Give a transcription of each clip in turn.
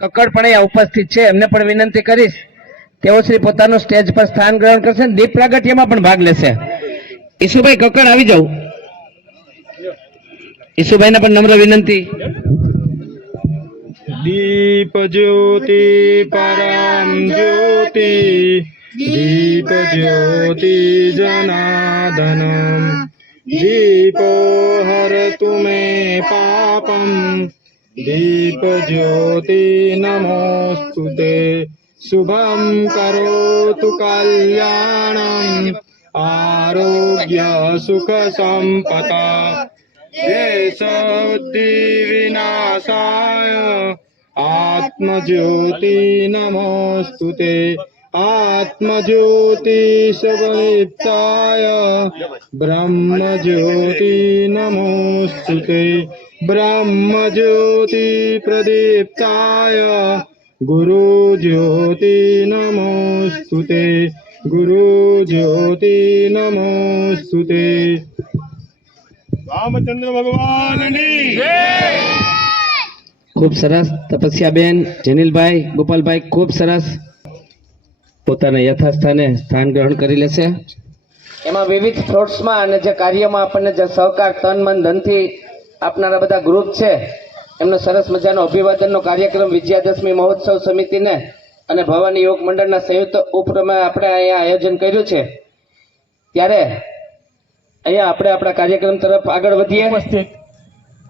કક્કડ પણ અહીંયા ઉપસ્થિત છે, એમને પણ વિનંતી કરીશ તેઓ શ્રી પોતાનું સ્ટેજ પર સ્થાન ગ્રહણ કરશે, દીપ પ્રાગટ્યમાં પણ ભાગ લેશે. ઈશુભાઈ કક્કડ આવી જાવ. ઈશુભાઈને પણ નમ્ર વિનંતી. દીપ જ્યોતિ પરમ જ્યોતિ, દીપ જ્યોતિ જનાર્દનમ, દીપો હરતુ મે પાપમ, દીપ જ્યોતિ નમોસ્તુતે, શુભમ કરોતુ કલ્યાણમ, આરોગ્ય સુખ સંપદા, દેશોદ્ધિ વિનાશાય, આત્મજ્યોતિ નમોસ્તુતે, આત્મજ્યોતિ સવલિપ્તાય, બ્રહ્મજ્યોતિ નમોસ્તુતે, બ્રહ્મજ્યોતિ પ્રદીપ્તાય, ગુરુજ્યોતિ નમોસ્તુતે, ગુરુજ્યોતિ નમોસ્તુતે. રામચંદ્ર ભગવાનની જય. ખૂબ સરસ તપસ્યાબેન, જનીલભાઈ, ગોપાલભાઈ ખૂબ સરસ પોતાના યથાસ્થાને સ્થાન ગ્રહણ કરી લેશે. એમાં વિવિધ ફ્લોટ્સમાં અને જે કાર્યમાં આપણને જે સહકાર તન મન ધનથી આપનારા બધા ગ્રુપ છે એમનો સરસ મજાનો અભિવાદનનો કાર્યક્રમ વિજયાદશમી મહોત્સવ સમિતિને અને ભવાની યોગ મંડળના સંયુક્ત ઉપક્રમે આપણે અહીંયા આયોજન કર્યું છે. ત્યારે અહીંયા આપણે આપણા કાર્યક્રમ તરફ આગળ વધીએ. ઉપસ્થિત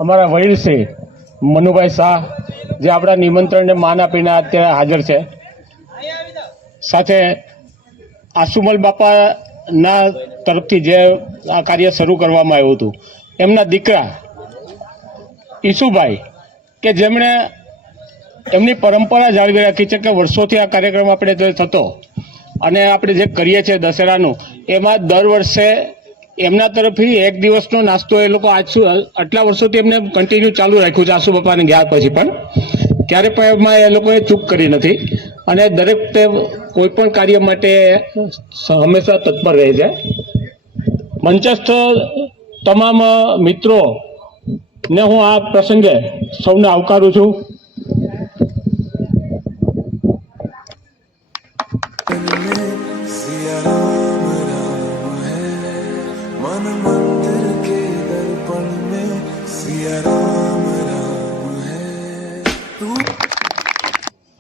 અમારા વડીલ શ્રી મનુભાઈ શાહ જે આપણા નિમંત્રણને માન આપીને અત્યારે હાજર છે, સાથે આસુમલ બાપાના તરફથી જે આ કાર્ય શરૂ કરવામાં આવ્યું હતું એમના દીકરા ઈશુભાઈ કે જેમણે એમની પરંપરા જાળવી રાખી છે કે વર્ષોથી આ કાર્યક્રમ આપણે જે થતો અને આપણે જે કરીએ છીએ દશેરાનું, એમાં દર વર્ષે એમના તરફથી એક દિવસનો નાસ્તો એ લોકો આટલા વર્ષોથી એમને કન્ટિન્યુ ચાલુ રાખ્યું છે આસુ બાપાને ગયા પછી પણ, ત્યારે પણ એમાં એ લોકોએ ચૂક કરી નથી અને દરેક તે કોઈ પણ કાર્ય માટે હંમેશા તત્પર રહે છે. મંચસ્થ તમામ મિત્રો ને હું આ પ્રસંગે સૌને આવકારું છું.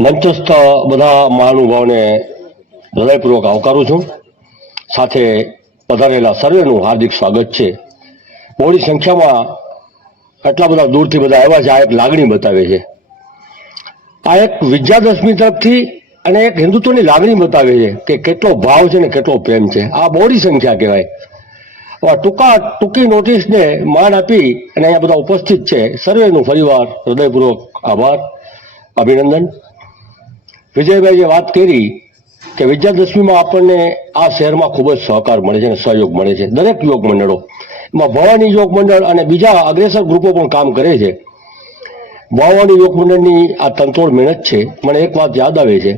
મંચસ્થ બધા મહાનુભાવોને હૃદયપૂર્વક આવકારું છું. સાથે પધારેલા સર્વેનું હાર્દિક સ્વાગત છે. બહોળી સંખ્યામાં આટલા બધા દૂરથી બધા આવ્યા છે, આ એક લાગણી બતાવે છે. આ એક વિજયાદશમી તરફથી અને એક હિન્દુત્વની લાગણી બતાવે છે કે કેટલો ભાવ છે ને કેટલો પ્રેમ છે. આ બહોળી સંખ્યા કહેવાય. ટૂંકી નોટિસને માન આપી અને અહીંયા બધા ઉપસ્થિત છે સર્વેનું ફરીવાર હૃદયપૂર્વક આભાર, અભિનંદન. વિજયભાઈ જે વાત કરી કે વિજયાદશમીમાં આપણને આ શહેરમાં ખૂબ જ સહકાર મળે છે અને સહયોગ મળે છે. દરેક યોગ મંડળો, એમાં ભવાની યોગ મંડળ અને બીજા અગ્રેસર ગ્રુપો પણ કામ કરે છે. ભવાની યોગ મંડળની આ તનતોડ મહેનત છે. મને એક વાત યાદ આવે છે,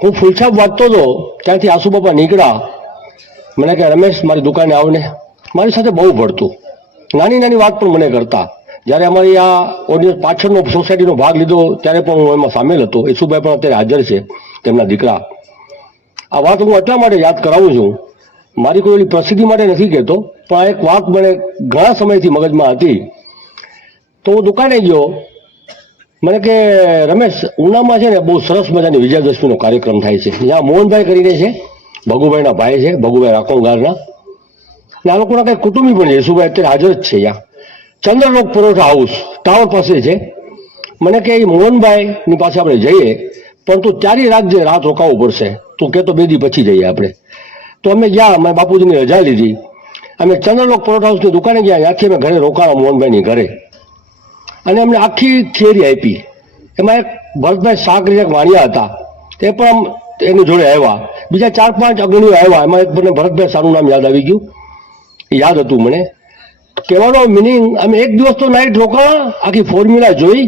હું ફૂલછાપ વાંચતો હતો ત્યાંથી આસુબાપા નીકળ્યા, મને કે રમેશ મારી દુકાને આવને. મારી સાથે બહુ ભળતું, નાની નાની વાત પણ મને કરતા. જ્યારે અમારી આ ઓડિયન્સ પાછળનો સોસાયટીનો ભાગ લીધો ત્યારે પણ હું એમાં સામેલ હતો. ઈશુભાઈ પણ અત્યારે હાજર છે, તેમના દીકરા. આ વાત હું એટલા માટે યાદ કરાવું છું, મારી કોઈ એવી પ્રસિદ્ધિ માટે નથી કહેતો, પણ આ એક વાત મને ઘણા સમયથી મગજમાં હતી. તો હું દુકાને ગયો, મને કે રમેશ ઉનામાં છે ને બહુ સરસ મજાની વિજયાદશમીનો કાર્યક્રમ થાય છે. ત્યાં મોહનભાઈ કરીને છે, ભગુભાઈના ભાઈ છે, ભગુભાઈ રાકોંગારના, અને આ લોકોના કંઈક કુટુંબી પણ છે. ઈશુભાઈ અત્યારે હાજર જ છે. ત્યાં ચંદ્રલોક પરોઠા હાઉસ ટાવર પાસે છે. મને કે મોહનભાઈની પાસે આપણે જઈએ, પણ તું ત્યારી રાખજે, રાત રોકાવું પડશે, તું કે તો 2 દી પછી જઈએ આપણે. તો અમે ગયા, અમે બાપુજીની રજા લીધી, અમે ચંદ્રલોક પરોઠા હાઉસની દુકાને ગયા. ત્યાંથી અમે ઘરે રોકાણા મોહનભાઈની ઘરે, અને અમને આખી થિયરી આપી. એમાં એક ભરતભાઈ શાહ કરીને એક વાણિયા હતા, તે પણ એની જોડે આવ્યા. બીજા 4-5 અગ્રણીઓ આવ્યા. એમાં એક મને ભરતભાઈ શાહનું નામ યાદ આવી ગયું, યાદ હતું મને. કહેવાનો મિનિંગ, અમે એક દિવસ તો નાઇટ રોકાણા, આખી ફોર્મ્યુલા જોઈ.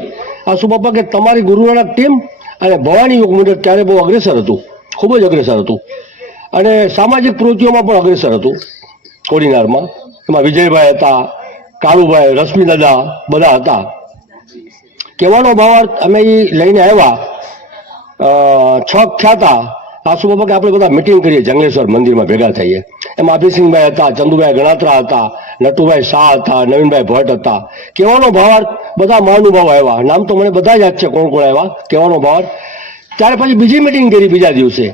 આસુબાપા કે તમારી ગુરુનાનક ટીમ અને ભવાની યોગ મંડળ ત્યારે બહુ અગ્રેસર હતું, ખૂબ જ અગ્રેસર હતું, અને સામાજિક પ્રવૃત્તિઓમાં પણ અગ્રેસર હતું. કોડીનારમાં એમાં વિજયભાઈ હતા, કાળુભાઈ, રશ્મિ દાદા બધા હતા. કહેવાનો ભાવાર્થ અમે એ લઈને આવ્યા, છક થયા હતા આસુબાબા કે આપણે બધા મિટિંગ કરીએ જંગલેશ્વર મંદિરમાં ભેગા થઈએ. એમાં અભિસિંહભાઈ હતા, ચંદુભાઈ ગણાત્રા હતા, નટુભાઈ શાહ હતા, નવીનભાઈ ભટ્ટ હતા. કહેવાનો ભાવાર્થ બધા મહાનુભાવ આવ્યા, નામ તો મને બધા યાદ છે કોણ કોણ આવ્યા. કહેવાનો ભાવાર્થ ત્યારે પછી બીજી મિટિંગ કરી બીજા દિવસે,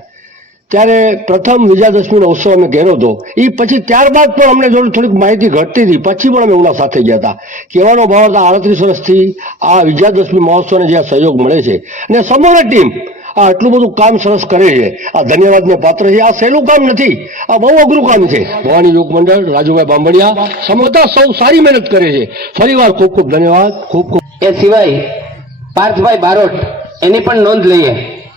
ત્યારે પ્રથમ વિજયાદશમીનો ઉત્સવ અમે ઘેરો હતો. એ પછી ત્યારબાદ પણ અમને જોડે થોડીક માહિતી ઘટતી હતી, પછી પણ અમે ઉના સાથે ગયા હતા. કહેવાનો ભાવાર્થ 38 વર્ષથી આ વિજયાદશમી મહોત્સવને જે સહયોગ મળે છે અને સમગ્ર ટીમ આ આટલું બધું કામ સરસ કરે છે, આ ધન્યવાદને પાત્ર છે. આ સહેલું કામ નથી, આ બહુ અઘરું કામ છે. ભવાની યોગ મંડળ, રાજુભાઈ બાંભણિયા સમજતા સૌ સારી મહેનત કરે છે. ફરીવાર ખૂબ ખૂબ ધન્યવાદ. ખૂબ ખૂબ. એ સિવાય પાર્થભાઈ બારોટ, એની પણ નોંધ લઈએ.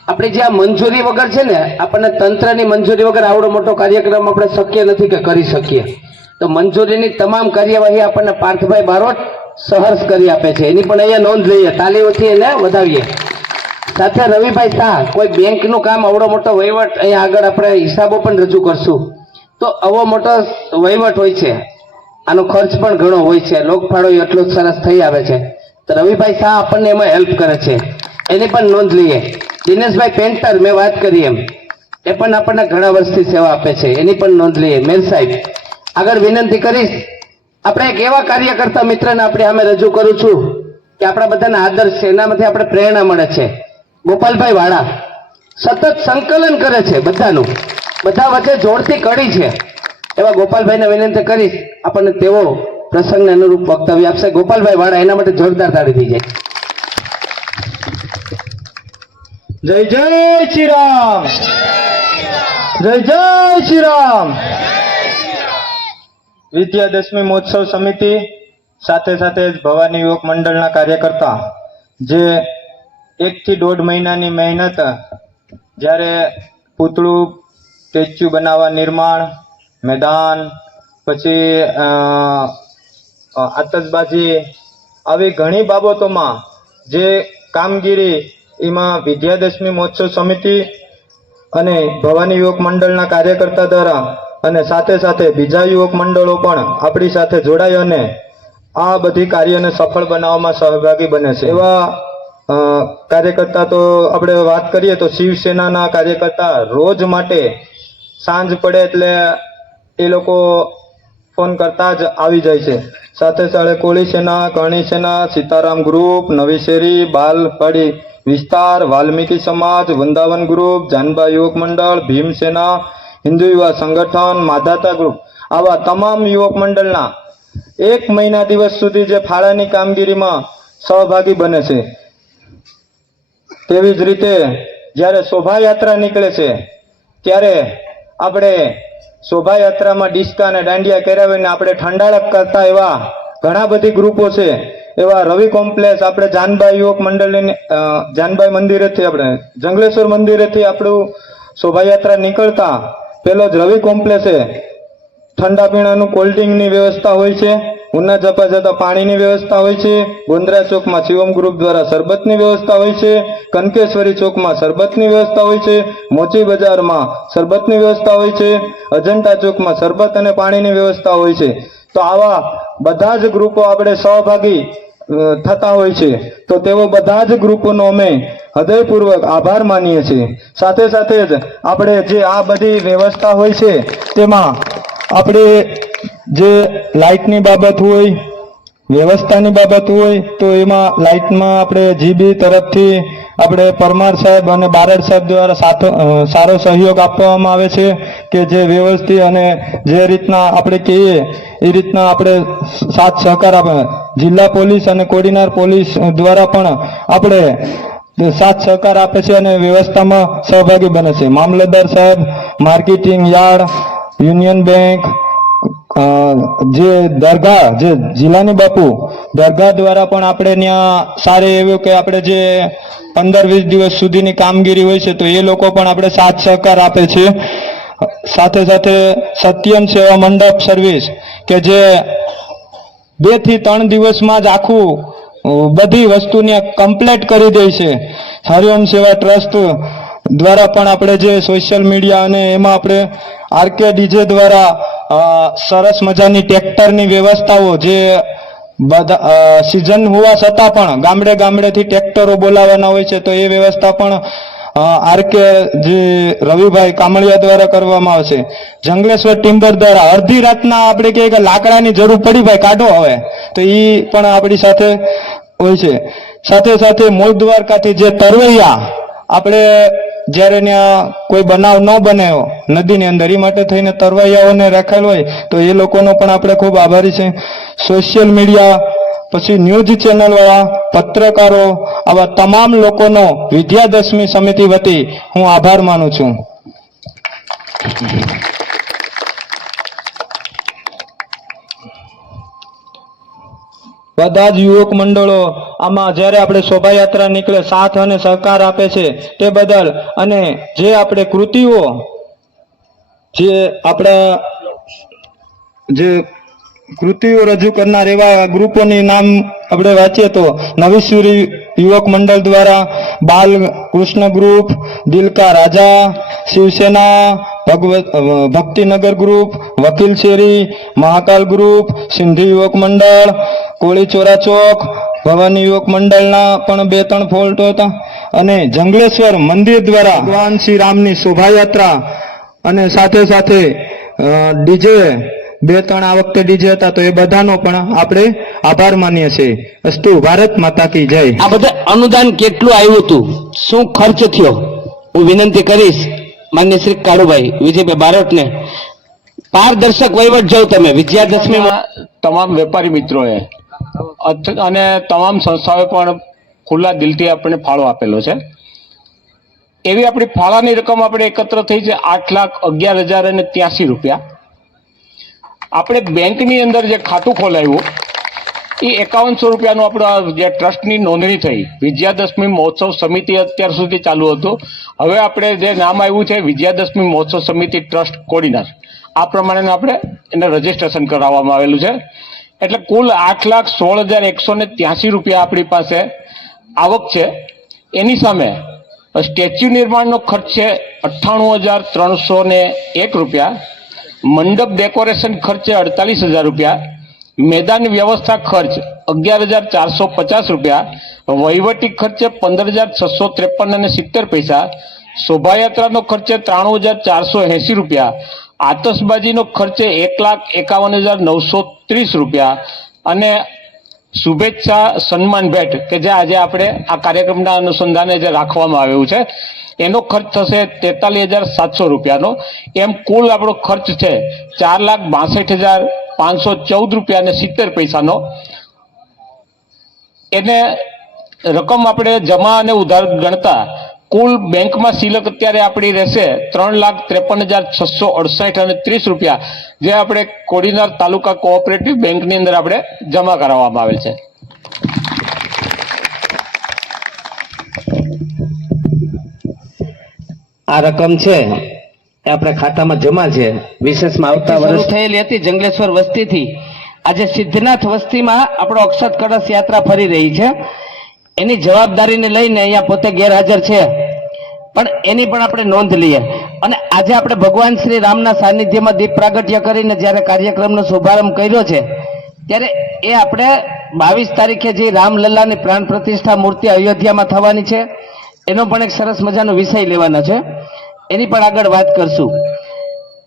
આપણે જે આ મંજૂરી વગર છે ને, આપણને તંત્રની મંજૂરી વગર આવડો મોટો કાર્યક્રમ આપણે શક્ય નથી કે કરી શકીએ. તો મંજૂરીની તમામ કાર્યવાહી આપણને પાર્થભાઈ બારોટ સહર્ષ કરી આપે છે, એની પણ અહીંયા નોંધ લઈએ, તાલીઓથી એને વધાવીએ. સાથે રવિભાઈ શાહ, કોઈ બેંકનું કામ, આવડો મોટો વહીવટ, અહીંયા આગળ આપણે હિસાબો પણ રજૂ કરશું. તો આવો મોટો વહીવટ હોય છે, આનો ખર્ચ પણ ઘણો હોય છે, લોકફાળો એટલો જ સરસ થઈ આવે છે. તો રવિભાઈ શાહ આપણને એમાં હેલ્પ કરે છે, એની પણ નોંધ લઈએ. દિનેશભાઈ પેન્ટર, મેં વાત કરી એમ, એ પણ આપણને ઘણા વર્ષથી સેવા આપે છે, એની પણ નોંધ લઈએ. મેર સાહેબ, આગળ વિનંતી કરીશ, આપણે એક એવા કાર્યકર્તા મિત્રને આપણે સામે રજૂ કરું છું કે આપણા બધાના આદર્શ છે, એનામાંથી આપણે પ્રેરણા મળે છે. ગોપાલભાઈ વાળા સતત સંકલન કરે છે બધાનું, બધા વચ્ચે જોડતી કડી છે. એવા ગોપાલભાઈને વિનંતી કરીશ, આપણને તેઓ પ્રસંગને અનુરૂપ વક્તવ્ય આપશે. ગોપાલભાઈ વાળા, એના માટે જોરદાર તાળી થઈ જાય. જય જય શ્રી રામ, જય જય શ્રી રામ. વિજયાદશમી મહોત્સવ સમિતિ સાથે સાથે જ ભવાની યુવક મંડળના કાર્યકર્તા જે 1 થી 1.5 મહિનાની મહેનત, જ્યારે પૂતળું, સ્ટેચ્યુ બનાવવા નિર્માણ, મેદાન, પછી આતશબાજી, આવી ઘણી બાબતોમાં જે કામગીરી, એમાં વિજયાદશમી મહોત્સવ સમિતિ અને ભવાની યુવક મંડળના કાર્યકર્તા દ્વારા અને સાથે સાથે બીજા યુવક મંડળો પણ આપણી સાથે જોડાઈ અને આ બધી કાર્યને સફળ બનાવવામાં સહભાગી બને છે. એવા કાર્યકર્તા તો આપણે વાત કરીએ તો શિવસેનાના કાર્યકર્તા રોજ માટે સાંજ પડે એટલે એ લોકો ફોન કરતા જ આવી જાય છે. સાથે સાથે કોળી સેના, કરણી સેના, સીતારામ ગ્રુપ, નવી શેરી, બાલવાડી વિસ્તાર, વાલ્મીકી સમાજ, વૃંદાવન ગ્રુપ, જાનબા યુવક મંડળ, ભીમ સેના, હિન્દુ યુવા સંગઠન, માધાતા ગ્રુપ, આવા તમામ યુવક મંડળના 1 મહિના દિવસ સુધી જે ફાળાની કામગીરીમાં સહભાગી બને છે. તેવી જ રીતે જ્યારે શોભાયાત્રા નીકળે છે ત્યારે આપણે શોભાયાત્રામાં ડિસ્કા અને દાંડિયા કરાવીને આપણે ઠંડાળક કરતા એવા ઘણા બધી ગ્રુપો છે. એવા રવિ કોમ્પ્લેક્સ, આપણે જાનબાઈ યુવક મંડળની જાનબાઈ મંદિરેથી, આપણે જંગલેશ્વર મંદિરેથી આપણું શોભાયાત્રા નીકળતા પેલો જ રવિ કોમ્પ્લેક્સે ઠંડા પીણાનું કોલ્ડ્રિંકની વ્યવસ્થા હોય છે. ઉના જપા જતા પાણીની વ્યવસ્થા હોય છે. ગોંદરા ચોકમાં શિવમ ગ્રુપ દ્વારા શરબતની વ્યવસ્થા હોય છે. કનકેશ્વરી ચોકમાં શરબતની વ્યવસ્થા હોય છે. મોચી બજારમાં શરબતની વ્યવસ્થા હોય છે. અજંટા ચોકમાં શરબત અને પાણીની વ્યવસ્થા હોય છે. તો આવા બધા જ ગ્રુપો આપણે સહભાગી થતા હોય છે. તો તેઓ બધા જ ગ્રુપોનો અમે હૃદયપૂર્વક આભાર માનીએ છીએ. સાથે સાથે જ આપણે જે આ બધી વ્યવસ્થા હોય છે તેમાં આપણે જે લાઇટની બાબત હોય, વ્યવસ્થાની બાબત હોય, તો એમાં લાઇટમાં આપણે જીબી તરફથી આપણે પરમાર સાહેબ અને બારડ સાહેબ દ્વારા સારો સહયોગ આપવામાં આવે છે કે જે વ્યવસ્થિત અને જે રીતના આપણે કહીએ એ રીતના આપણે સાથ સહકાર આપે. જિલ્લા પોલીસ અને કોડીનાર પોલીસ દ્વારા પણ આપણે સાથ સહકાર આપે છે અને વ્યવસ્થામાં સહભાગી બને છે. મામલતદાર સાહેબ, માર્કેટિંગ યાર્ડ, યુનિયન બેંક, જે દરગાહ, જે જિલ્લાની બાપુ દરગાહ દ્વારા પણ આપણે ત્યાં સારી એવું કે આપણે જે 15-20 દિવસ સુધીની કામગીરી હોય છે તો એ લોકો પણ આપણે સાથ સહકાર આપે છે. સાથે સાથે સત્યમ સેવા મંડપ સર્વિસ કે જે 2 થી 3 દિવસમાં જ આખું બધી વસ્તુને કમ્પ્લીટ કરી દે છે. હરિઓમ સેવા ટ્રસ્ટ દ્વારા પણ આપણે જે સોશિયલ મીડિયા અને એમાં આપણે આરકે ડીજે દ્વારા સરસ મજાની ટ્રેક્ટરની વ્યવસ્થાઓ જે બધા સિઝન હોવા છતાં પણ ગામડે ગામડેથી ટ્રેક્ટરો બોલાવવાના હોય છે, તો એ વ્યવસ્થા પણ આરકે જે રવિભાઈ કામળિયા દ્વારા કરવામાં આવશે. જંગલેશ્વર ટિમ્બર દ્વારા અડધી રાતના આપણે કહીએ કે લાકડાની જરૂર પડી ભાઈ કાઢો હવે, તો એ પણ આપણી સાથે હોય છે. સાથે સાથે મૂળ દ્વારકાથી જે તરવૈયા આપણે જ્યારે ત્યાં કોઈ બનાવ ન બન્યો નદીની અંદર, એ માટે થઈને તરવૈયાઓને રાખેલ હોય, તો એ લોકોનો પણ આપણે ખૂબ આભારી છે. સોશિયલ મીડિયા, પછી ન્યૂઝ ચેનલ વાળા, પત્રકારો, આવા તમામ લોકોનો વિદ્યાદશમી સમિતિ વતી હું આભાર માનું છું. બધા જ યુવક મંડળો આમાં જ્યારે આપણે શોભાયાત્રા નીકળે સાથ અને સહકાર આપે છે તે બદલ, અને જે આપણે કૃતિઓ જે આપણા જે કૃતિઓ રજૂ કરનાર એવા ગ્રુપોની નામ આપણે વાંચીએ તો નવીસુરી યુવક મંડળ દ્વારા બાલ કૃષ્ણ ગ્રુપ, દિલકા રાજા, શિવસેના, ભક્તિનગર ગ્રુપ, વકીલ શેરી, મહાકાલ ગ્રુપ, સિંધી યુવક મંડળ, કોળી ચોરા ચોક, ભવાની યુવક મંડળના પણ 2-3 ફોલ્ટ હતા. અને જંગલેશ્વર મંદિર દ્વારા ભગવાન શ્રી રામની શોભાયાત્રા અને સાથે સાથે ડીજે 2-3 આ વખતે ડીજે હતા, તો એ બધાનો પણ આપણે આભાર માનીએ છીએ. અસ્તુ ભારત માતા કી જય. આ બધા અનુદાન કેટલું આવ્યું હતું, શું ખર્ચ થયો, હું વિનંતી કરીશ માન્ય શ્રી કાળુભાઈ વિજયભાઈ બારોટને. પારદર્શક વહીવટ જોઉં તમે વિજયાદશમીમાં તમામ વેપારી મિત્રોએ અને તમામ સંસ્થાઓએ પણ ખુલ્લા દિલથી આપણને ફાળો આપેલો છે. એવી આપણી ફાળાની રકમ આપણે એકત્ર થઈ છે 8,11,083 રૂપિયા. આપણે બેંકની અંદર જે ખાતું ખોલાવ્યું એ 5100 રૂપિયાનું આપણું જે ટ્રસ્ટની નોંધણી થઈ. વિજયાદશમી મહોત્સવ સમિતિ અત્યાર સુધી ચાલુ હતું, હવે આપણે જે નામ આવ્યું છે વિજયાદશમી મહોત્સવ સમિતિ ટ્રસ્ટ કોડીનાર, આ પ્રમાણેનું આપણે એને રજીસ્ટ્રેશન કરાવવામાં આવેલું છે. એટલે કુલ 8,16,183 રૂપિયા આપણી પાસે આવક છે. એની સામે સ્ટેચ્યુ નિર્માણનો ખર્ચ છે 98,301 રૂપિયા, મંડપ ડેકોરેશન ખર્ચે 48,000 રૂપિયા, મેદાન વ્યવસ્થા ખર્ચ 11,450 રૂપિયા, વહીવટી ખર્ચે 15,653 અને 70 પૈસા, શોભાયાત્રાનો ખર્ચે 93,480 રૂપિયા, આતશબાજીનો ખર્ચે 1,51,930 રૂપિયા અને શુભેચ્છા સન્માન ભેટ કે જે આજે આપણે આ કાર્યક્રમના અનુસંધાને જે રાખવામાં આવ્યું છે એનો ખર્ચ થશે 43,700 રૂપિયાનો. એમ કુલ આપણો ખર્ચ છે 4,62,514 રૂપિયા અને 70 પૈસાનો. એને રકમ આપણે જમા અને ઉધાર ગણતા કુલ બેંકમાં સિલક અત્યારે આપણી રહેશે 3,53,668 અને 30 રૂપિયા, જે આપણે કોડીનાર તાલુકા કોઓપરેટિવ બેંકની અંદર આપણે જમા કરાવવામાં આવેલ છે. આ રકમ છે એ આપણે ખાતામાં જમા છે. વિશેષમાં આવતા વર્ષ થયેલી હતી જંગલેશ્વર વસ્તીથી આજે સિદ્ધનાથ વસ્તીમાં આપણો અક્ષત કળશ યાત્રા ફરી રહી છે. એની જવાબદારીને લઈને અહીંયા પોતે ગેરહાજર છે, પણ એની પણ આપણે નોંધ લઈએ. અને આજે આપણે ભગવાન શ્રી રામના સાનિધ્યમાં દીપ પ્રાગટ્ય કરીને જ્યારે કાર્યક્રમનો શુભારંભ કર્યો છે, ત્યારે એ આપણે 22 તારીખે જે રામલલ્લાની પ્રાણ પ્રતિષ્ઠા મૂર્તિ અયોધ્યામાં થવાની છે એનો પણ એક સરસ મજાનો વિષય લેવાનો છે, એની પણ આગળ વાત કરશું.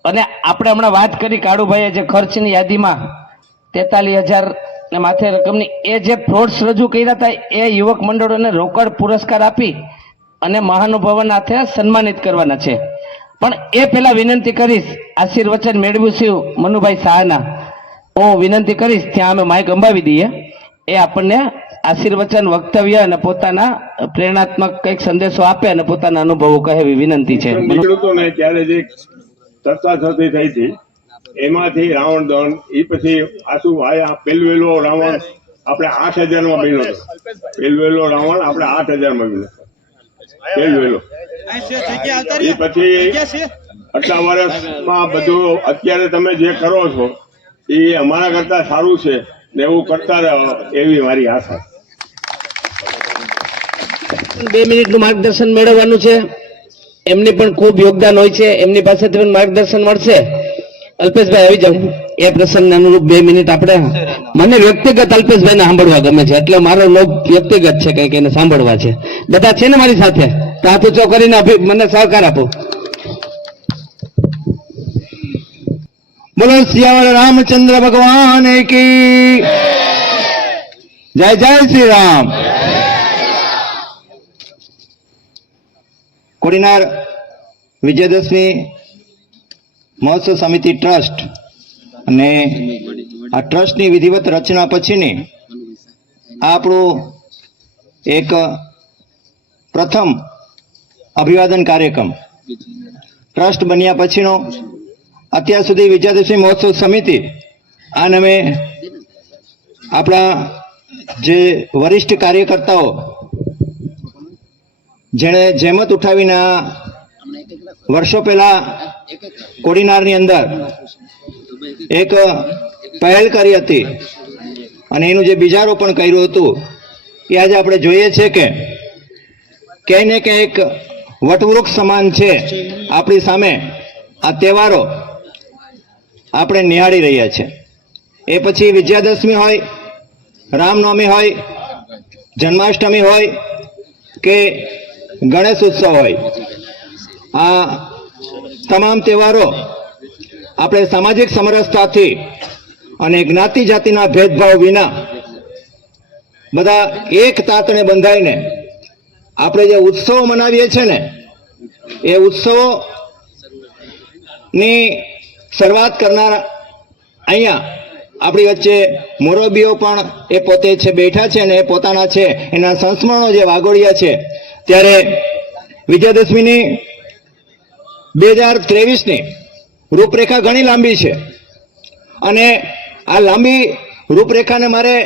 અને આપણે હમણાં વાત કરી કાળુભાઈએ જે ખર્ચની યાદીમાં 43,000 ને માથે રકમની એ જે ફ્રોડ્સ રજૂ કર્યા હતા એ યુવક મંડળોને રોકડ પુરસ્કાર આપી અને મહાનુભાવોના હાથે સન્માનિત કરવાના છે. પણ એ પહેલા વિનંતી કરીશ, આશીર્વચન મેળવ્યું છે મનુભાઈ શાહના, હું વિનંતી કરીશ ત્યાં અમે માઇક અંબાવી દઈએ, એ આપણને આશીર્વચન વક્તવ્ય અને પોતાના પ્રેરણાત્મક કંઈક સંદેશો આપે અને પોતાના અનુભવો કહે એવી વિનંતી છે. ખેડૂતોને ત્યારે જે ચર્ચા થતી થઈ હતી એમાંથી રાવણ દહન એ પછી આસુ આયા પેલવેલો રાવણ આપણે 8,000 માં બન્યો હતો. પેલવેલો રાવણ આપણે 8,000 માં બન્યો પેલવેલો. એ પછી આટલા વર્ષમાં બધું અત્યારે તમે જે કરો છો એ અમારા કરતા સારું છે ને એવું કરતા રહો એવી મારી આશા. 2 મિનિટનું માર્ગદર્શન મેળવવાનું છે. એમની પણ ખૂબ યોગદાન હોય છે, એમની પાસેથી પણ માર્ગદર્શન મળશે. અલ્પેશભાઈ આવી જાવ. એ પ્રસંગને અનુરૂપ 2 મિનિટ આપણે, મને વ્યક્તિગત અલ્પેશભાઈને સાંભળવા ગમે છે, એટલે મારો લોભ વ્યક્તિગત છે, કંઈક એને સાંભળવા છે. બધા છે ને મારી સાથે? તો હાથ ઊંચો કરીને મને સહકાર આપો. બોલો સિયાવર રામચંદ્ર ભગવાન કી જય. જય શ્રી રામ. કોડીનાર વિજયદશમી મહોત્સવ સમિતિ ટ્રસ્ટ અને આ ટ્રસ્ટની વિધિવત રચના પછીની આ આપણું એક પ્રથમ અભિવાદન કાર્યક્રમ ટ્રસ્ટ બન્યા પછીનો. અત્યાર સુધી વિજયાદશમી મહોત્સવ સમિતિ આ નામે આપણા જે વરિષ્ઠ કાર્યકર્તાઓ જેણે જહેમત ઉઠાવીને આ વર્ષો પહેલા કોડીનારની અંદર એક પહેલ કરી હતી અને એનું જે બીજારોપણ કર્યું હતું એ આજે આપણે જોઈએ છે કે ક્યાંય ને ક્યાંય એક વટવૃક્ષ સમાન છે આપણી સામે. આ તહેવારો આપણે નિહાળી રહ્યા છે. એ પછી વિજયાદશમી હોય, રામનવમી હોય, જન્માષ્ટમી હોય કે ગણેશ ઉત્સવ હોય, આ તમામ તહેવારો આપણે સામાજિક સમરસતાથી અને જ્ઞાતિ જાતિના ભેદભાવ વિના બધા એક તાતણે બંધાઈને આપણે જે ઉત્સવો મનાવીએ છીએ ને એ ઉત્સવોની શરૂઆત કરનાર અહીંયા આપણી વચ્ચે મોરબીઓ પણ એ પોતે છે બેઠા છે અને એ પોતાના છે એના સંસ્મરણો જે વાગોળ્યા છે. ત્યારે વિજયાદશમીની 2023ની રૂપરેખા ઘણી લાંબી છે અને આ લાંબી રૂપરેખાને મારે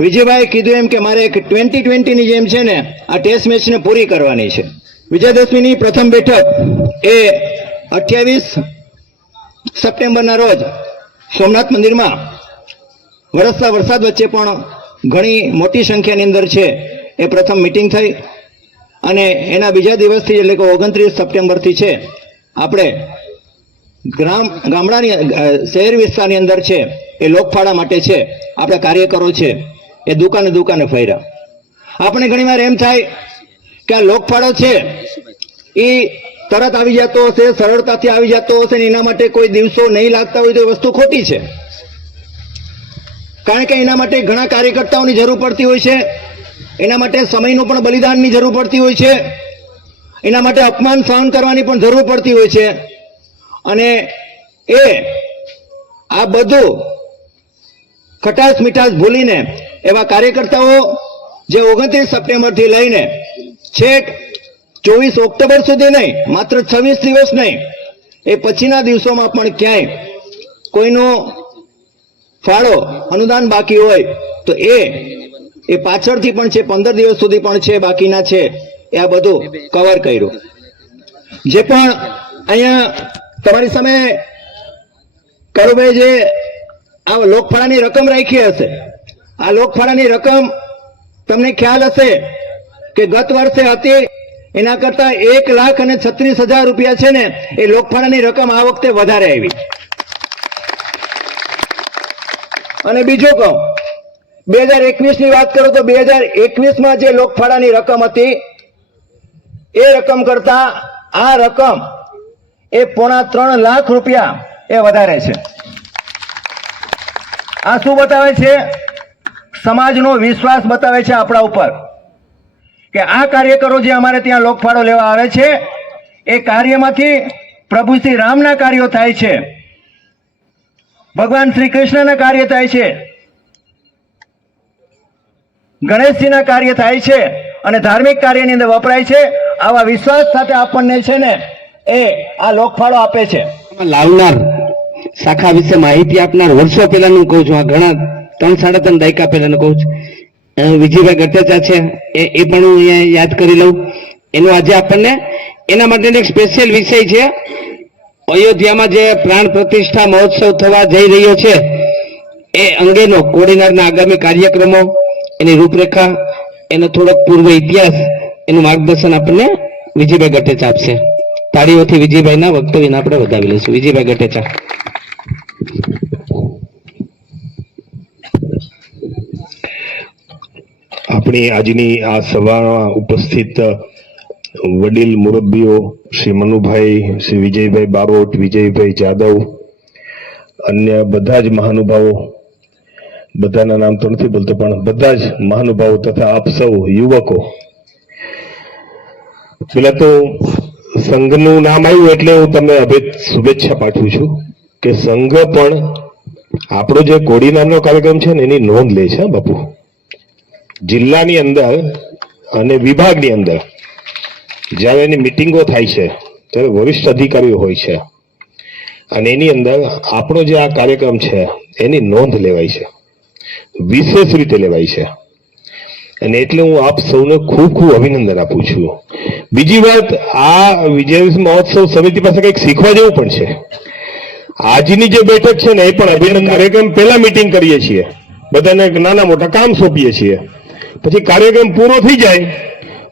વિજયભાઈ કીધું એમ કે મારે એક 2020ની જેમ છે ને આ ટેસ્ટ મેચને પૂરી કરવાની છે. વિજયાદશમીની પ્રથમ બેઠક એ 28 સપ્ટેમ્બરના રોજ સોમનાથ મંદિરમાં વરસતા વરસાદ વચ્ચે પણ ઘણી મોટી સંખ્યાની અંદર છે એ પ્રથમ મિટિંગ થઈ અને એના બીજા દિવસથી એટલે કે 29 સપ્ટેમ્બરથી છે આપણે ગામડાની શહેર વિસ્તારની અંદર છે એ લોકફાળા માટે છે આપણા કાર્યકરો છે એ દુકાને દુકાને ફર્યા. આપણે ઘણીવાર એમ થાય કે આ લોકફાળો છે એ તરત આવી જતો હશે, સરળતાથી આવી જતો હશે ને એના માટે કોઈ દિવસો નહીં લાગતા હોય તો એ વસ્તુ ખોટી છે. કારણ કે એના માટે ઘણા કાર્યકર્તાઓની જરૂર પડતી હોય છે, એના માટે સમયનું પણ બલિદાનની જરૂર પડતી હોય છે, એના માટે અપમાન સહન કરવાની પણ જરૂર પડતી હોય છે. અને એ આ બધું ખટાશ મીઠાશ ભૂલીને એવા કાર્યકર્તાઓ જે 29 સપ્ટેમ્બરથી લઈને છેક 24 ઓક્ટોબર સુધી નહીં, માત્ર 26 દિવસ નહીં, એ પછીના દિવસોમાં પણ ક્યાંય કોઈનો ફાળો અનુદાન બાકી હોય તો એ પાછળથી પણ છે, 15 દિવસ સુધી પણ છે બાકીના છે, એ આ બધું કવર કર્યું. જે પણ અહીંયા તમારી સામે કરુભાઈ જે આ લોકફાળાની રકમ રાખી હશે, આ લોકફાળાની રકમ તમને ખ્યાલ હશે કે ગત વર્ષે હતી એના કરતા 1,36,000 રૂપિયા છે ને એ લોકફાળાની રકમ આ વખતે વધારે આવી. અને બીજું કહું, 2021ની વાત કરું તો 2021માં જે લોકફાળાની રકમ હતી એ રકમ કરતા આ રકમ એ 3.25 લાખ રૂપિયા એ વધારે છે. આ શું બતાવે છે? સમાજનો વિશ્વાસ બતાવે છે આપણા ઉપર કે આ કાર્યકરો જે અમારે ત્યાં લોકફાળો લેવા આવે છે એ કાર્યમાંથી પ્રભુ શ્રી રામના કાર્યો થાય છે, ભગવાન શ્રી કૃષ્ણના કાર્ય થાય છે, ગણેશજીના કાર્ય થાય છે અને ધાર્મિક કાર્યની અંદર વપરાય છે. આવા વિશ્વાસ સાથે આપણને છે ને એ આ લોકફાળો આપે છે. લાવનાર શાખા વિશે માહિતી આપનાર વર્ષો પહેલાનું કહું છું, આ ઘણા 3-3.5 દાયકા પહેલાનું કહું છું, વિજયભાઈ ગટેચા છે, એ પણ હું અહીંયા યાદ કરી લઉં. એનું આજે આપણને એના માટેનો એક સ્પેશિયલ વિષય છે. અયોધ્યામાં જે પ્રાણ પ્રતિષ્ઠા મહોત્સવ થવા જઈ રહ્યો છે એ અંગેનો કોડીનારના આગામી કાર્યક્રમો, એની રૂપરેખા, એનો થોડોક પૂર્વ ઇતિહાસ, એનું માર્ગદર્શન આપણને વિજયભાઈ ગટેચા આપશે. તાળીઓથી વિજયભાઈના વક્તવ્યને આપણે વધાવી લઈશું. વિજયભાઈ ગટેચા. આપણી આજની આ સભામાં ઉપસ્થિત વડીલ મુરબ્બીઓ શ્રી મનુભાઈ, શ્રી વિજયભાઈ બારોટ, વિજયભાઈ જાદવ, અન્ય બધા જ મહાનુભાવો, બધાના નામ તો નથી બોલતો પણ બધા જ મહાનુભાવો તથા આપ સૌ યુવકો, પેલા તો સંઘનું નામ આવ્યું એટલે હું તમને શુભેચ્છા પાઠવું છું કે સંઘ પણ આપણો જે કોડી નામનો કાર્યક્રમ છે ને એની નોંધ લે છે બાપુ. જિલ્લાની અંદર અને વિભાગની અંદર જ્યારે એની મિટિંગો થાય છે ત્યારે વરિષ્ઠ અધિકારીઓ હોય છે અને એની અંદર આપણો જે આ કાર્યક્રમ છે એની નોંધ લેવાય છે, વિશેષ રીતે લેવાય છે. અને એટલે હું આપ સૌને ખૂબ ખૂબ અભિનંદન આપું છું. બીજી વાત, આ વિજય મહોત્સવ સમિતિ પાસે કંઈક શીખવા જેવું પણ છે. આજની જે બેઠક છે ને એ પણ અભિનંદન કાર્યક્રમ પહેલા મિટિંગ કરીએ છીએ, બધાને નાના મોટા કામ સોંપીએ છીએ, પછી કાર્યક્રમ પૂરો થઈ જાય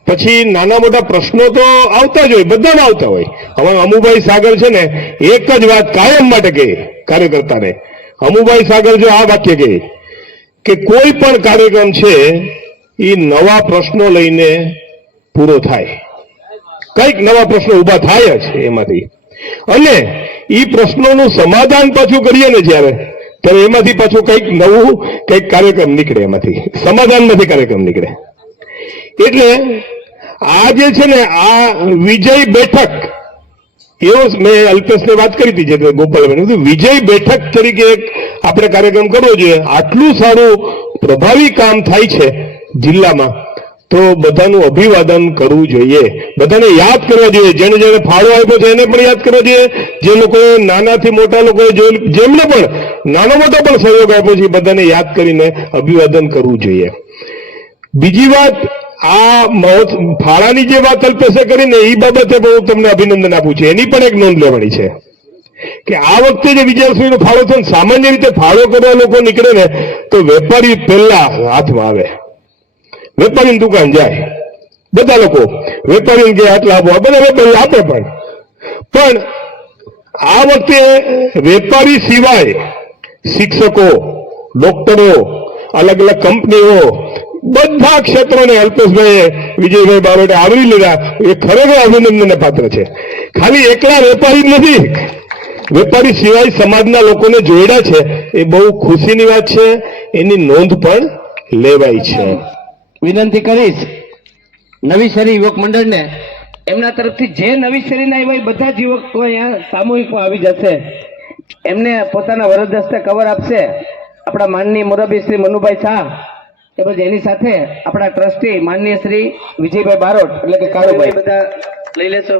પછી નાના મોટા પ્રશ્નો તો આવતા જ હોય, બધાને આવતા હોય. હવે અમુભાઈ સાગર છે ને એક જ વાત કાયમ માટે કહે કાર્યકર્તાને, અમુભાઈ સાગર જો આ વાક્ય કહે કે કોઈ પણ કાર્યક્રમ છે એ નવા પ્રશ્નો લઈને પૂરો થાય, કંઈક નવા પ્રશ્નો ઉભા થાય જ એમાંથી, અને એ પ્રશ્નોનું સમાધાન પાછું કરીએ ને ત્યારે એમાંથી પાછું કંઈક નવું કંઈક કાર્યક્રમ નીકળે, એમાંથી સમાધાનમાંથી કાર્યક્રમ નીકળે. એટલે આ જે છે ને આ વિજય બેઠક, એવો મેં અલ્પેશને વાત કરી હતી, જે ગોપાલભાઈ, વિજય બેઠક તરીકે એક આપણે કાર્યક્રમ કરવો જોઈએ. આટલું સારું પ્રભાવી કામ થાય છે જિલ્લામાં તો બધાનું અભિવાદન કરવું જોઈએ, બધાને યાદ કરવા જોઈએ. જેને જેને ફાળો આપ્યો છે એને પણ યાદ કરવો જોઈએ, જે લોકોએ નાનાથી મોટા લોકોએ જેમને પણ નાનો મોટો પણ સહયોગ આપ્યો છે બધાને યાદ કરીને અભિવાદન કરવું જોઈએ. બીજી વાત, આ ફાળાની જે વાત અલ્પેશે કરીને એ બાબતે હું તમને અભિનંદન આપું છું. એની પણ એક નોંધ લેવાની છે કે આ વખતે જે વિજયાશ્રીનો ફાળો છે, સામાન્ય રીતે ફાળો કરવા લોકો નીકળે ને તો વેપારી પહેલા હાથમાં આવે, વેપારીની દુકાન જાય, બધા લોકો વેપારીને કે આટલા આપો, બધા વેપારી આપે, પણ આ વખતે વેપારી સિવાય શિક્ષકો, ડોક્ટરો, અલગ અલગ કંપનીઓ, બધા ક્ષેત્રોને અલ્પેશભાઈ, વિજયભાઈ બારોટે આવરી લીધા. એ ખરેખર અભિનંદનને પાત્ર છે. ખાલી એકલા વેપારી જ નથી, વેપારી સિવાય સમાજના લોકોને જોડ્યા છે, એ બહુ ખુશીની વાત છે, એની નોંધ પણ લેવાય છે. વિનંતી કરીશ નવી શેરી યુવક મંડળને, એમના તરફથી જે નવી શેરીના આવ્યા બધા જ યુવકો અહીંયા સામૂહિકમાં આવી જશે, એમને પોતાના વરદ હસ્તે કવર આપશે આપણા માનનીય મુરબ્બી શ્રી મનુભાઈ શાહ, તેમજ એની સાથે આપણા ટ્રસ્ટી માનનીય શ્રી વિજયભાઈ બારોટ એટલે કે કાળુભાઈ, બધા લઈ લેશો.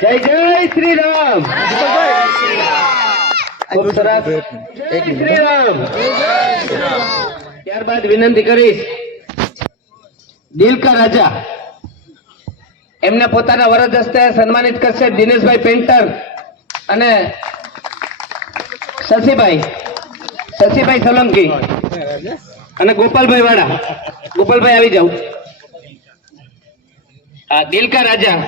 જય જય શ્રી રામ. ખૂબ સરસ. જય શ્રી રામ. ત્યારબાદ વિનંતી કરીશ દિલકા રાજા, એમને પોતાના વરદ હસ્તે સન્માનિત કરશે દિનેશભાઈ પેન્ટર અને શશીભાઈ સોલંકી અને ગોપાલભાઈ વાળા. ગોપાલભાઈ આવી જાવ. દિલકા રાજા,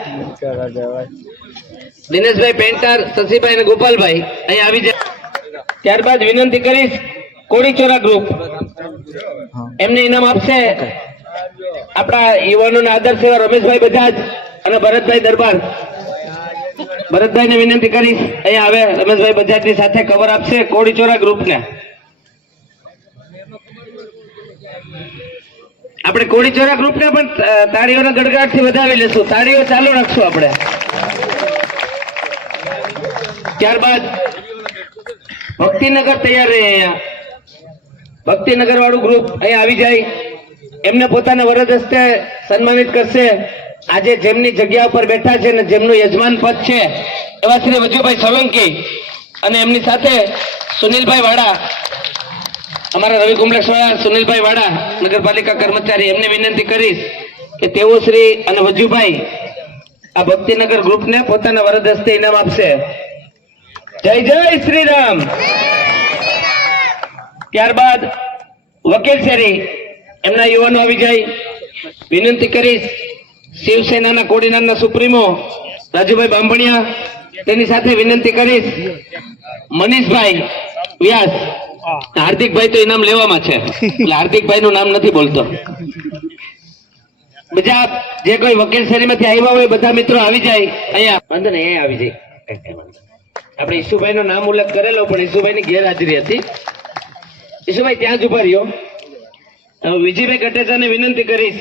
દિનેશભાઈ પેન્ટર, શશીભાઈ અને ગોપાલભાઈ અહીં આવી જાય. ત્યારબાદ વિનંતી કરીશ કોડીચોરા ગ્રુપ, એમને ઇનામ આપશે આપણા યુવાનોના આદર્શ એવા રમેશભાઈ બજાજ અને ભરતભાઈ દરબાર. ભરતભાઈને વિનંતી કરીશ અહીંયા આવે, રમેશભાઈ બજાજની સાથે કવર આપશે કોડીચોરા ગ્રુપને. આપણે કોડીચોરા ગ્રુપને પણ તાળીઓના ગડગડાટથી વધાવી લેશું, તાળીઓ ચાલુ રાખશું આપણે. ત્યારબાદ ભક્તિનગર તૈયાર રહે, અહીંયા ભક્તિનગર વાળું ગ્રુપ અહીંયા આવી જાય, એમને પોતાના વરદ હસ્તે સન્માનિત કરશે. આજે જેમની જગ્યા ઉપર બેઠા છે ને જેમનું યજમાન પદ છે એવા શ્રી વજુભાઈ સોલંકી અને એમની સાથે સુનિલભાઈ વાડા, અમારા રવિ કુમલેશ વાળા, સુનિલભાઈ વાડા નગરપાલિકા કર્મચારી, એમને વિનંતી કરીશ કે તેઓ શ્રી અને વજુભાઈ આ ભક્તિનગર ગ્રુપને પોતાના વરદ હસ્તે ઇનામ આપશે. જય જય શ્રી રામ. ત્યારબાદ વકીલ શેરી, એમના યુવાનો આવી જાય. વિનંતી કરીશ શિવસેનાના કોડીનારના સુપ્રીમો રાજુભાઈ બાંભણિયા, તેની સાથે વિનંતી કરીશ મનીષભાઈ વ્યાસ. હાર્દિકભાઈ તો ઇનામ લેવામાં છે એટલે હાર્દિકભાઈ નું નામ નથી બોલતો. બીજા જે કોઈ વકીલ શ્રેણીમાંથી આવ્યા હોય બધા મિત્રો આવી જાય અહીંયા. વાંધો ને એ આવી જાય. આપણે ઈશુભાઈ નો નામ ઉલ્લેખ કરેલો પણ ઈશુભાઈ ની ગેરહાજરી હતી. ઈશુભાઈ ત્યાં જ ઉભા રહ્યો. વિજયભાઈ ગટેચાને વિનંતી કરીશ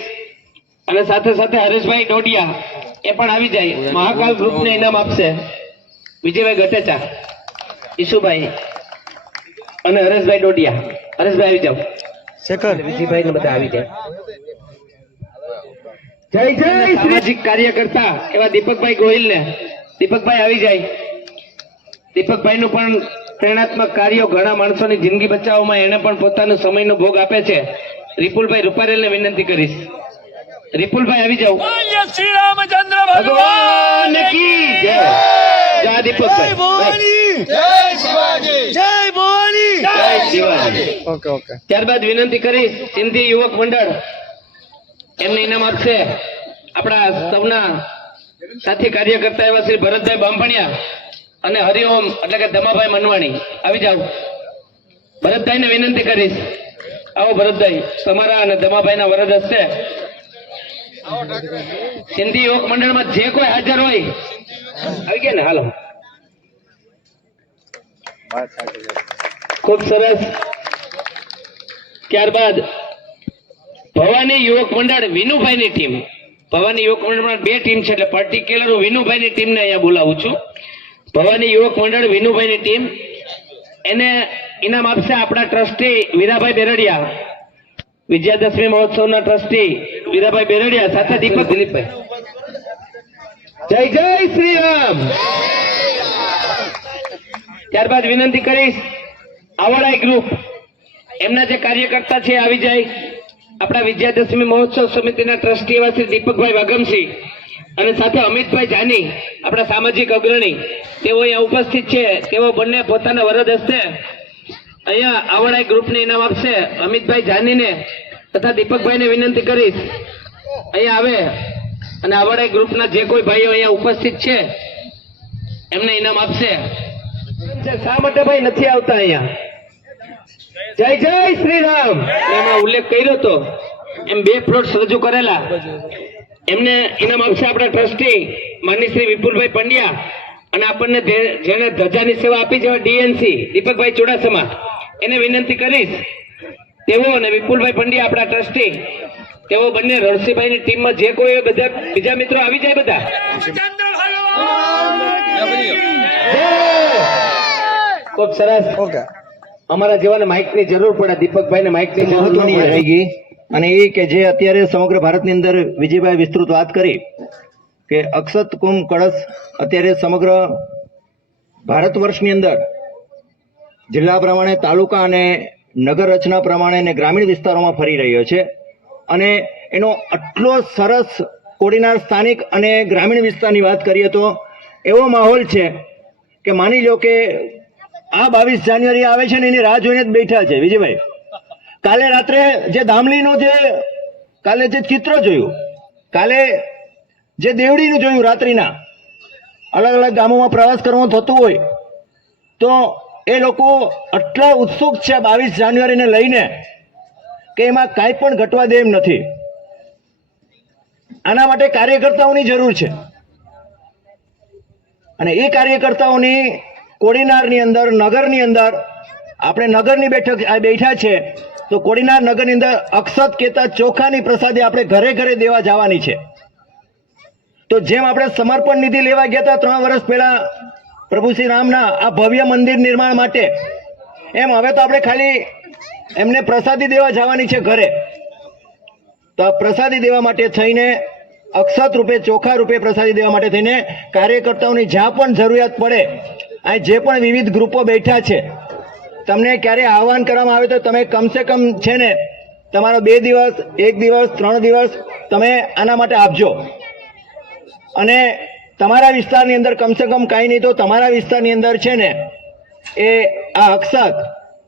અને સાથે સાથે હરેશભાઈ ડોડિયા એ પણ આવી જાય. મહાકાલ ગ્રુપને ઇનામ આપશે વિજયભાઈ ગટેચા, ઈશુભાઈ અને હરેશભાઈ ડોડિયા. હરેશભાઈ આવી જાઓ. વિજયભાઈ ને બધા આવી જાય. જય જય સામાજિક કાર્યકર્તા એવા દીપકભાઈ ગોહિલ ને, દીપકભાઈ આવી જાય. દીપકભાઈ નું પણ પ્રેરણાત્મક કાર્યો ઘણા માણસોની જિંદગી બચાવવામાં એને પણ પોતાનો સમયનો ભોગ આપે છે. રિપુલભાઈ રૂપારેલ ને વિનંતી કરીશ. રિપુલભાઈ આવી જાઓ. શ્રી રામચંદ્ર ભગવાન કી જય. જય દીપકભાઈ. જય શિવાજી. જય ભવાની. જય શિવાજી. ત્યારબાદ વિનંતી કરીશ સિંધી યુવક મંડળ એમને ઇનામ આપશે આપણા સૌના સાથી કાર્યકર્તા એવા શ્રી ભરતભાઈ બાંભણિયા અને હરિઓમ એટલે કે દમાભાઈ મનવાણી. આવી જાઓ. ભરતભાઈ ને વિનંતી કરીશ. આવો ભરતભાઈ, તમારા અને દમાભાઈ ના વરદ હસ્તે સિંધી યુવક મંડળમાં જે કોઈ હાજર હોય આવી ગયા ને. હાલો, ખૂબ સરસ. ત્યારબાદ ભવાની યુવક મંડળ વિનુભાઈ ની ટીમ. ભવાની યુવક મંડળમાં બે ટીમ છે એટલે પર્ટિક્યુલર હું વિનુભાઈ ની ટીમને અહીંયા બોલાવું છું. ભવાની યુવક મંડળ વિનુભાઈ ની ટીમ એને ઇનામ આપશે આપણા ટ્રસ્ટી વીરાભાઈ બેરડિયા, વિજયાદશમી મહોત્સવના ટ્રસ્ટી વીરાભાઈ બેરડિયા, સાથે દીપક દિલીપભાઈ. જય જય શ્રી રામ. ત્યારબાદ વિનંતી કરીશ આવડાઈ ગ્રુપ એમના જે કાર્યકર્તા છે આવી જાય. આપણા વિજયાદશમી મહોત્સવ સમિતિના ટ્રસ્ટી એવા શ્રી દીપકભાઈ વાગમસિંહ અને સાથે અમિતભાઈ જાની આપણા સામાજિક અગ્રણી તેઓ અહીંયા ઉપસ્થિત છે. તેઓ બંને પોતાના વરદ હસ્તે અહીંયા આવડાઈ ગ્રુપને ઇનામ આપશે. અમિતભાઈ જાનીને તથા દીપકભાઈને વિનંતી કરીશ અહીંયા આવે અને આવડાઈ ગ્રુપના જે કોઈ ભાઈઓ અહીંયા ઉપસ્થિત છે એમને ઇનામ આપશે. શા માટે ભાઈ નથી આવતા અહીંયા? જય જય શ્રી રામ. એમાં ઉલ્લેખ કર્યો હતો એમ બે પ્લોટ્સ રજૂ કરેલા એમને ઇનામ આપશે આપણા ટ્રસ્ટી માનની શ્રી વિપુલભાઈ પંડ્યા અને આપણને જેને ધજાની સેવા આપી છે ડીએનસી દીપકભાઈ ચુડાસમા એને વિનંતી કરીશ. તેઓ અને વિપુલભાઈ પંડ્યા આપણા ટ્રસ્ટી તેઓ બંને રણસીભાઈની ટીમમાં જે કોઈ બધા બીજા મિત્રો આવી જાય બધા. ખૂબ સરસ. અમારા જેવાને માઇકની જરૂર પડે. દીપકભાઈને માઇકની જરૂર રહી ગઈ અને એ કે જે અત્યારે સમગ્ર ભારતની અંદર વિજયભાઈ વિસ્તૃત વાત કરી કે અક્ષત કુંભ કળશ અત્યારે સમગ્ર ભારત વર્ષની અંદર જિલ્લા પ્રમાણે, તાલુકા અને નગર રચના પ્રમાણે અને ગ્રામીણ વિસ્તારોમાં ફરી રહ્યો છે. અને એનો આટલો સરસ કોડીનાર સ્થાનિક અને ગ્રામીણ વિસ્તારની વાત કરીએ તો એવો માહોલ છે કે માની લો કે આ 22 જાન્યુઆરી આવે છે ને એની રાહ જોઈને જ બેઠા છે વિજયભાઈ. કાલે રાત્રે જે દામલીનું કાલે જે ચિત્ર જોયું, કાલે જે દેવડીનું જોયું, રાત્રિના અલગ અલગ ગામોમાં પ્રવાસ કરવો થતું હોય તો એ લોકો આટલા ઉત્સુક છે 22 જાન્યુઆરીને લઈને કે એમાં કાંઈ પણ ઘટવા દે એમ નથી. આના માટે કાર્યકર્તાઓની જરૂર છે અને એ કાર્યકર્તાઓની કોડીનારની અંદર, નગરની અંદર, આપણે નગરની બેઠા છે તો કોડીનાર નગરની અંદર અક્ષત કેતા ચોખાની પ્રસાદી આપણે ઘરે ઘરે દેવા જવાની છે. તો જેમ આપણે સમર્પણ નિધિ લેવા ગયા હતા 3 વર્ષ પહેલા પ્રભુ શ્રી રામના આ ભવ્ય મંદિર નિર્માણ માટે, એમ હવે તો આપણે ખાલી એમને પ્રસાદી દેવા જવાની છે ઘરે. તો આ પ્રસાદી દેવા માટે થઈને અક્ષત રૂપે, ચોખા રૂપે પ્રસાદી દેવા માટે થઈને કાર્યકર્તાઓની જ્યાં પણ જરૂરિયાત પડે, આ જે પણ વિવિધ ગ્રુપો બેઠા છે, તમને ક્યારે આહવાન કરવામાં આવે તો તમે કમસે કમ છે ને તમારો 2 દિવસ, 1 દિવસ, 3 દિવસ તમે આના માટે આપજો. અને તમારા વિસ્તારની અંદર કમસે કમ કાંઈ નહીં તો તમારા વિસ્તારની અંદર છે ને એ આ અક્ષત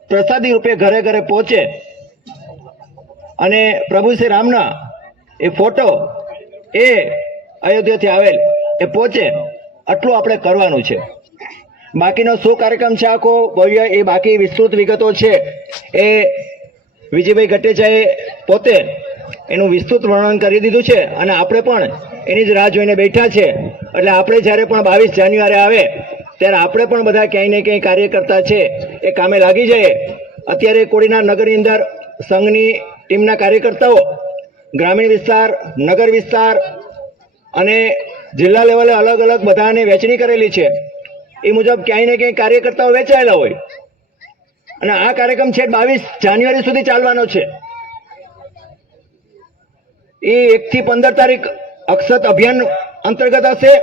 પ્રસાદી રૂપે ઘરે ઘરે પહોંચે અને પ્રભુ શ્રી રામના એ ફોટો એ અયોધ્યાથી આવેલ એ પહોંચે આટલું આપણે કરવાનું છે. બાકીનો શું કાર્યક્રમ છે આખો ભવ્ય એ બાકી વિસ્તૃત વિગતો છે એ વિજયભાઈ ગટેચાએ પોતે એનું વિસ્તૃત વર્ણન કરી દીધું છે અને આપણે પણ એની જ રાહ જોઈને બેઠા છે. એટલે આપણે જ્યારે પણ 22 જાન્યુઆરી આવે ત્યારે આપણે પણ બધા ક્યાંય ને ક્યાંય કાર્યકર્તા છે એ કામે લાગી જાય. અત્યારે કોડીનાર નગરની અંદર સંઘની ટીમના કાર્યકર્તાઓ ગ્રામીણ વિસ્તાર, નગર વિસ્તાર અને જિલ્લા લેવલે અલગ અલગ બધાને વહેંચણી કરેલી છે. એ મુજબ ક્યાંય ને ક્યાંય કાર્યકર્તાઓ વેચાયેલા હોય અને આ કાર્યક્રમ છે 22 જાન્યુઆરી સુધી ચાલવાનો છે. એ 1 થી 15 તારીખ અક્ષત અભિયાન અંતર્ગત હશે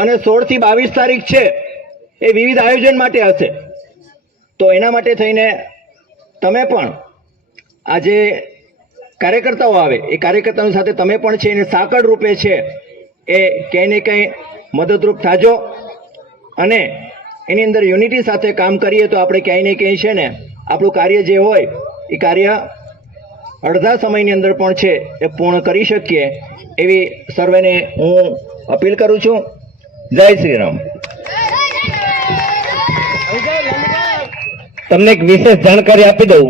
અને 16 થી 22 તારીખ છે એ વિવિધ આયોજન માટે હશે. તો એના માટે થઈને તમે પણ આજે કાર્યકર્તાઓ આવે એ કાર્યકર્તાઓની સાથે તમે પણ છે એને સાંકળ રૂપે છે એ ક્યાંય ને ક્યાંય મદદરૂપ થાજો અને એની અંદર યુનિટી સાથે કામ કરીએ તો આપણે ક્યાંય ને ક્યાંય છે ને આપણું કાર્ય જે હોય એ કાર્ય અડધા સમયની અંદર પણ છે એ પૂર્ણ કરી શકીએ એવી સર્વેને હું અપીલ કરું છું. જય શ્રી રામ. તમને એક વિશેષ જાણકારી આપી દઉં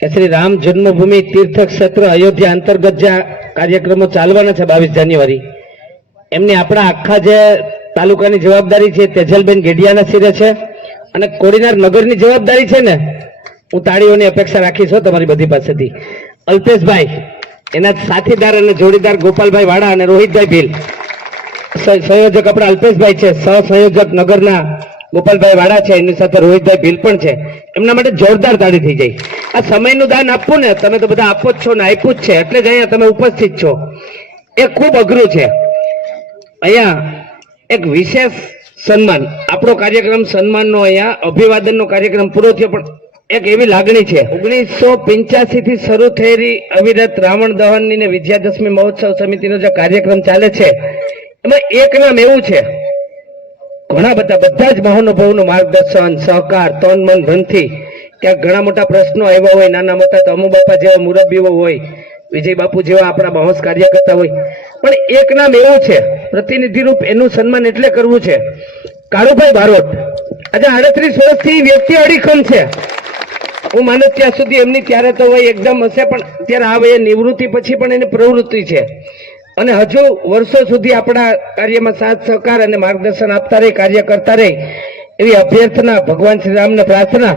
કે શ્રી રામ જન્મભૂમિ તીર્થ ક્ષેત્ર અયોધ્યા અંતર્ગત જે કાર્યક્રમો ચાલવાના છે 22 જાન્યુઆરી એમની આપણા આખા જે તાલુકાની જવાબદારી છે તેજલબેન ગેડિયાના શિરે છે અને કોડીનાર નગરની જવાબદારી છે ને હું તાળીઓની અપેક્ષા રાખીશ તમારી બધી પાસેથી. અલ્પેશભાઈ એના સાથીદાર અને જોડીદાર ગોપાલભાઈ વાડા અને રોહિતભાઈ ભીલ, સંયોજક આપણા અલ્પેશભાઈ છે, સહસંયોજક નગરના ગોપાલભાઈ વાડા છે, એની સાથે રોહિતભાઈ ભીલ પણ છે. એમના માટે જોરદાર તાળી થઈ જાય. આ સમયનું દાન આપવું ને તમે તો બધા આપો જ છો ને આપ્યું જ છે એટલે જ અહીંયા તમે ઉપસ્થિત છો. એ ખૂબ અઘરું છે. અહીંયા એક વિશેષ સન્માન, આપણો કાર્યક્રમ સન્માનનો અહીંયા અભિવાદનનો કાર્યક્રમ પૂરો થયો પણ એક એવી લાગણી છે 1985 થી શરૂ થયેલી અવિરત રાવણ દહનની ને વિજયાદશમી મહોત્સવ સમિતિનો જે કાર્યક્રમ ચાલે છે એમાં એક નામ એવું છે, ઘણા બધા જ મહાનુભાવોનું માર્ગદર્શન, સહકાર, તન મન ધનથી ક્યાંક ઘણા મોટા પ્રશ્નો આવ્યા હોય, નાના મોટા તો અમુ બાપા જેવા મુરબ્બીઓ હોય, વિજય બાપુ જેવા આપણા બહોસ કાર્યકર્તા હોય, પણ એક નામ એવું છે પ્રતિનિધિરૂપ, એનું સન્માન એટલે કરવું છે. કાળુભાઈ બારોટ આજે 38 વર્ષથી વ્યક્તિ અડીખમ છે. હું માનું ત્યાં સુધી એમની ત્યારે તો હોય એકદમ હશે પણ ત્યારે આ વયે નિવૃત્તિ પછી પણ એની પ્રવૃત્તિ છે અને હજુ વર્ષો સુધી આપણા કાર્યમાં સાથ સહકાર અને માર્ગદર્શન આપતા રહી, કાર્ય કરતા રહી એવી અભ્યર્થના, ભગવાન શ્રી રામને પ્રાર્થના.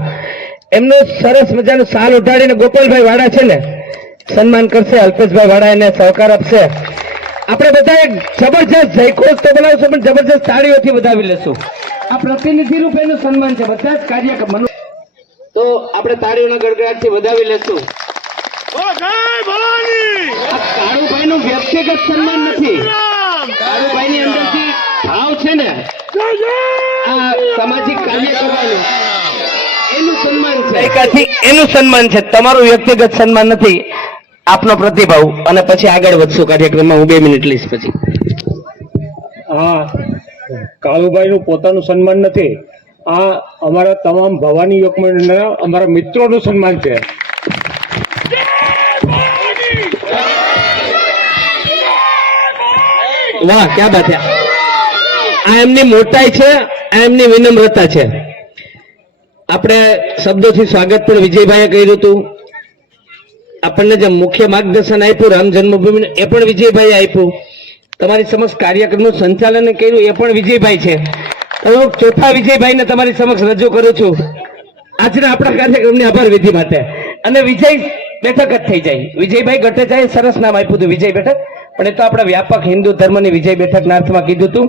એમનું સરસ મજાનું સાલ ઉઠાડીને ગોપાલભાઈ વાડા છે ને સન્માન કરશે, અલ્પેશભાઈ વાડા એને સહકાર આપશે. આપણે બધા એક જબરજસ્ત જયઘોષ તો બનાવશું પણ જબરજસ્ત તાળીઓથી વધાવી લેશું. આ પ્રતિનિધિ રૂપે એનું સન્માન છે, બધા જ કાર્યક્રમ તો આપણે તાળીઓના ગડગડાટથી વધાવી લેશું. આ કાળુભાઈ નું વ્યક્તિગત સન્માન નથી, કાળુભાઈ ની અંદરથી ભાવ છે ને આ સામાજિક કાર્ય કરવાનું એનું સન્માન છે, એનું સન્માન છે, તમારું વ્યક્તિગત સન્માન નથી, આપનો પ્રતિભાવ. અને પછી આગળ વધશું કાર્યક્રમમાં. હું 2 મિનિટ લઈશ પછી. હા, કાળુભાઈનું પોતાનું સન્માન નથી, આ અમારા તમામ ભવાની યોગમંડળના અમારા મિત્રોનું સન્માન છે. વાહ, ક્યાં બાત છે. આ એમની મોટાઈ છે, આ એમની વિનમ્રતા છે. આપણે શબ્દોથી સ્વાગત પણ વિજયભાઈએ કર્યું હતું. આપણને જે મુખ્ય માર્ગદર્શન આપ્યું રામ જન્મભૂમિ એ પણ વિજયભાઈએ આપ્યું. તમારી સમક્ષ કાર્યક્રમનું સંચાલન કર્યું એ પણ વિજયભાઈ છે. હું ચોથા વિજયભાઈને તમારી સમક્ષ રજૂ કરું છું આજના આપણા કાર્યક્રમની આભાર વિધિ માટે. અને વિજય બેઠક જ થઈ જાય. વિજયભાઈ ગટેચાએ સરસ નામ આપ્યું હતું વિજય બેઠક, પણ એ તો આપણા વ્યાપક હિન્દુ ધર્મની વિજય બેઠકના અર્થમાં કીધું હતું.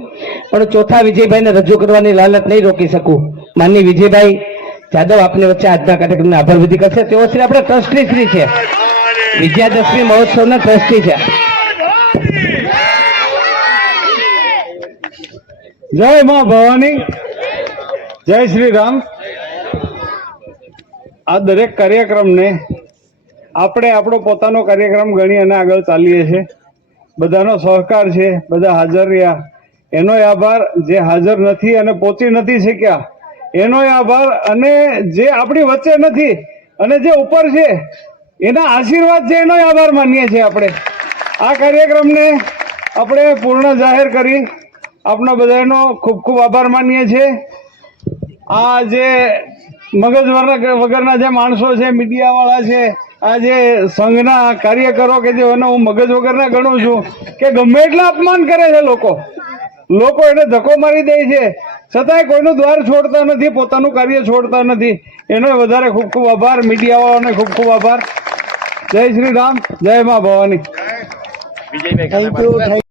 પણ ચોથા વિજયભાઈને રજૂ કરવાની લાલચ નહીં રોકી શકું. માનની વિજયભાઈ જાદવ આપની વચ્ચે આજના કાર્યક્રમની આભાર વિધિ કરશે. તેઓ શ્રી આપણે ટ્રસ્ટી શ્રી છે, વિજયાદશમી મહોત્સવના ટ્રસ્ટી છે. જય માં ભવાની, જય શ્રી રામ. આ દરેક કાર્યક્રમને આપણે આપણો પોતાનો કાર્યક્રમ ગણી અને આગળ ચાલીએ છીએ. બધાનો સહકાર છે, બધા હાજર રહ્યા એનોય આભાર, જે હાજર નથી અને પહોંચી નથી શક્યા એનોય આભાર, અને જે આપણી વચ્ચે નથી અને જે ઉપર છે એના આશીર્વાદ છે એનો આભાર માનીએ છીએ આપણે. આ કાર્યક્રમને આપણે પૂર્ણ જાહેર કરી આપણા બધાનો ખૂબ ખૂબ આભાર માનીએ છીએ. આ જે મગજ વગરના જે માણસો છે, મીડિયાવાળા છે, આ જે સંઘના કાર્યકરો કે જેને હું મગજ વગરના ગણું છું, કે ગમે એટલા અપમાન કરે છે લોકો એને ધક્કો મારી દે છે, છતાંય કોઈનું દ્વાર છોડતા નથી, પોતાનું કાર્ય છોડતા નથી. એનો વધારે ખૂબ ખૂબ આભાર. મીડિયાવાળાને ખૂબ ખૂબ આભાર. જય શ્રી રામ, જય મા ભવાની. Thank you.